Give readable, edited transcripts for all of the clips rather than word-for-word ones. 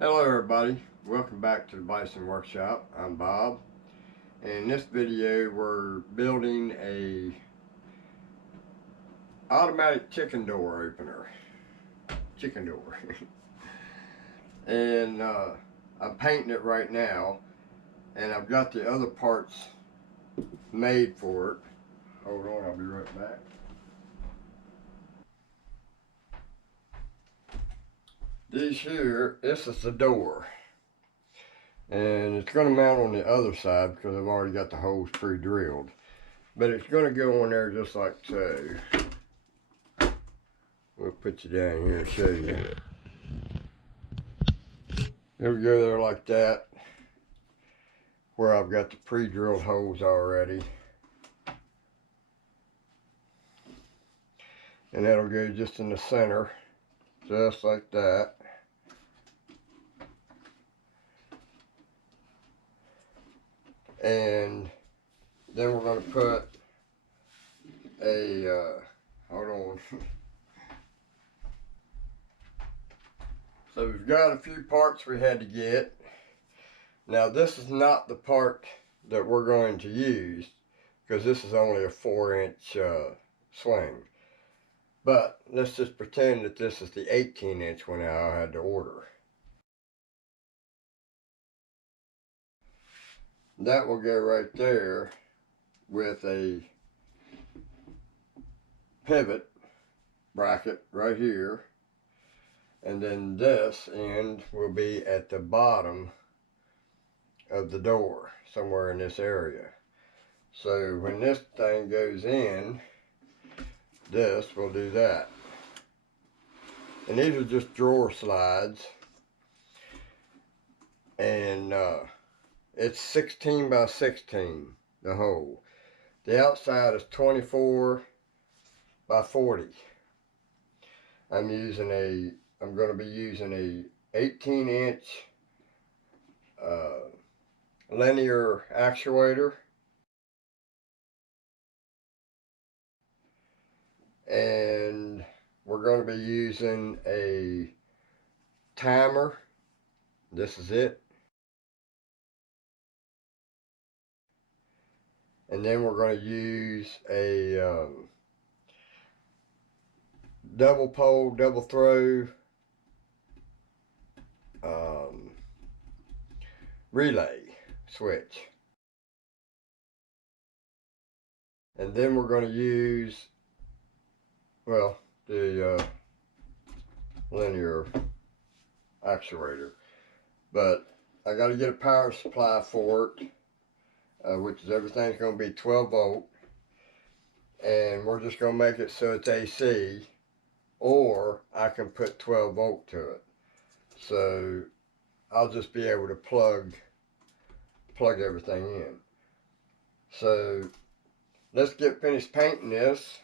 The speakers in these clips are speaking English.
Hello everybody, welcome back to the Bison Workshop. I'm Bob, and in this video we're building a automatic chicken door opener. And I'm painting it right now, and I've got the other parts made for it. Hold on, I'll be right back. This is the door. And it's going to mount on the other side because I've already got the holes pre-drilled. But it's going to go on there just like so. We'll put you down here and show you. There we go there like that. Where I've got the pre-drilled holes already. And that'll go just in the center. Just like that. And then we're going to put a, hold on. So we've got a few parts we had to get. Now this is not the part that we're going to use because this is only a 4-inch swing. But let's just pretend that this is the 18-inch one I had to order. That will go right there with a pivot bracket right here. And then this end will be at the bottom of the door, somewhere in this area. So when this thing goes in, this will do that. And these are just drawer slides. And it's 16 by 16, the hole. The outside is 24 by 40. I'm going to be using a 18-inch linear actuator. And we're going to be using a timer. This is it. And then we're going to use a double pole, double throw relay switch. And then we're going to use, well, the linear actuator. But I got to get a power supply for it, which is everything's going to be 12 volt. And we're just going to make it so it's AC, or I can put 12 volt to it. So I'll just be able to plug everything in. So let's get finished painting this.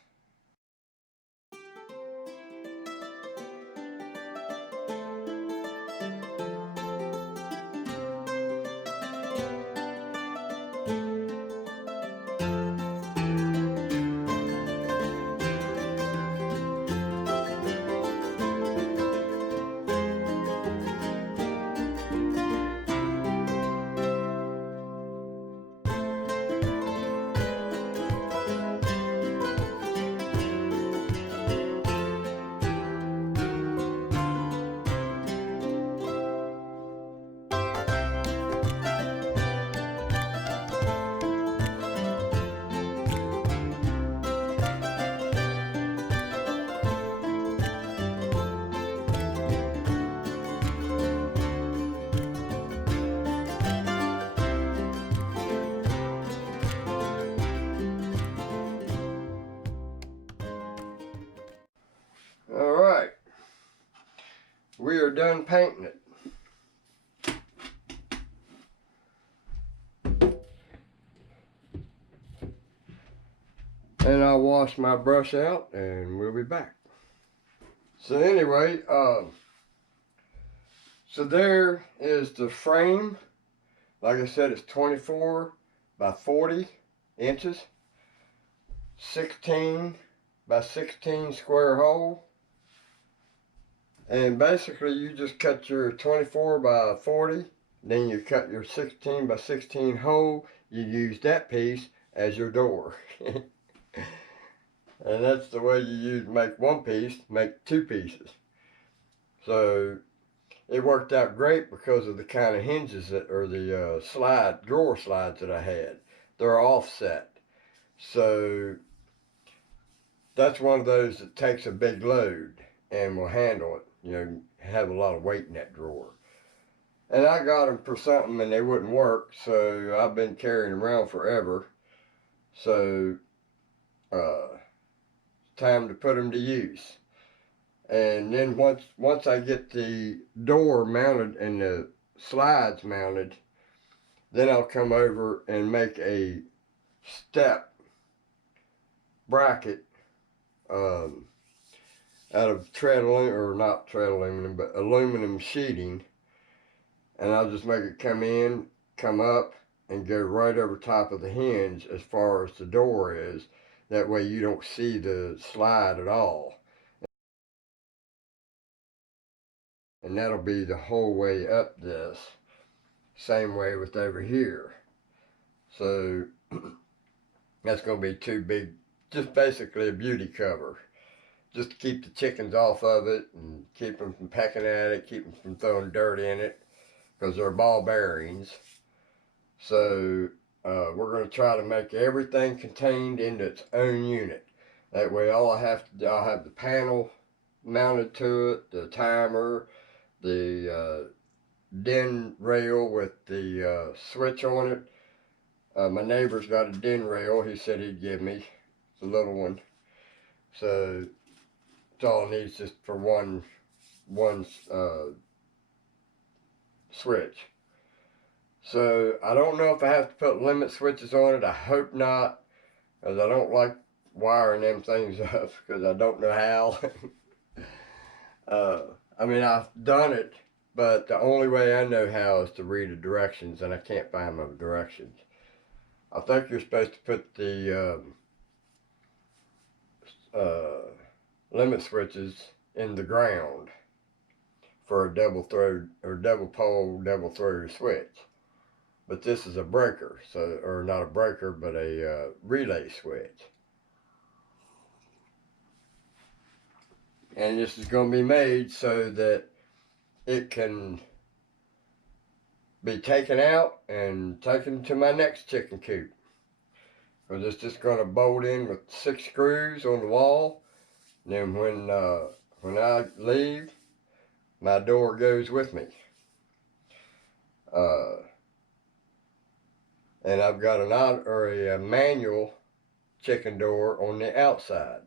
Alright, we are done painting it. And I'll wash my brush out and we'll be back. So anyway, so there is the frame. Like I said, it's 24 by 40 inches, 16 by 16 square hole. And basically you just cut your 24 by 40, then you cut your 16 by 16 hole, you use that piece as your door. And that's the way you make one piece, make two pieces. So it worked out great because of the kind of hinges that, or the drawer slides that I had. They're offset. So that's one of those that takes a big load and will handle it. You know, have a lot of weight in that drawer. And I got them for something and they wouldn't work, so I've been carrying them around forever. So, time to put them to use. And then once I get the door mounted and the slides mounted, then I'll come over and make a step bracket out of not tread aluminum, but aluminum sheeting. And I'll just make it come in, come up, and go right over top of the hinge as far as the door is. That way you don't see the slide at all. And that'll be the whole way up this. Same way with over here. So that's going to be too big, just basically a beauty cover. Just to keep the chickens off of it and keep them from pecking at it, keep them from throwing dirt in it, because they're ball bearings. So we're going to try to make everything contained into its own unit. That way all I have to do, I'll have the panel mounted to it, the timer, the den rail with the switch on it. My neighbor's got a den rail he said he'd give me. It's a little one. So it's all it needs just for one switch. So I don't know if I have to put limit switches on it. I hope not, because I don't like wiring them things up, because I don't know how. I mean, I've done it, but the only way I know how is to read the directions, and I can't find my directions. I think you're supposed to put the limit switches in the ground for a double throw or double pole, double throw switch. But this is a breaker, so, or not a breaker, but a relay switch. And this is going to be made so that it can be taken out and taken to my next chicken coop. Because it's just going to bolt in with 6 screws on the wall. And then when I leave, my door goes with me. And I've got a manual chicken door on the outside.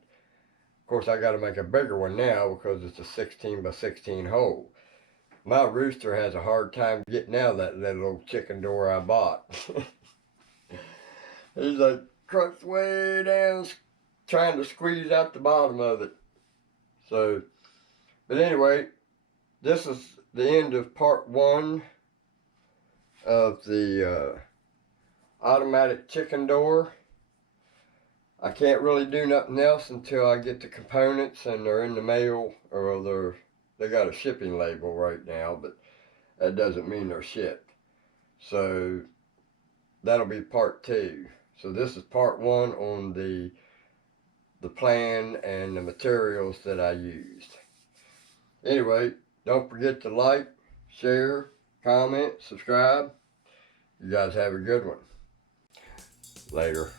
Of course, I got to make a bigger one now because it's a 16 by 16 hole. My rooster has a hard time getting out of that little old chicken door I bought. He's like crouched way down, trying to squeeze out the bottom of it. So, but anyway, this is the end of part 1 of the automatic chicken door. I can't really do nothing else until I get the components and they're in the mail, or they got a shipping label right now, but that doesn't mean they're shipped. So that'll be part 2. So this is part 1 on the plan and the materials that I used. Anyway, don't forget to like, share, comment, subscribe. You guys have a good one. Later.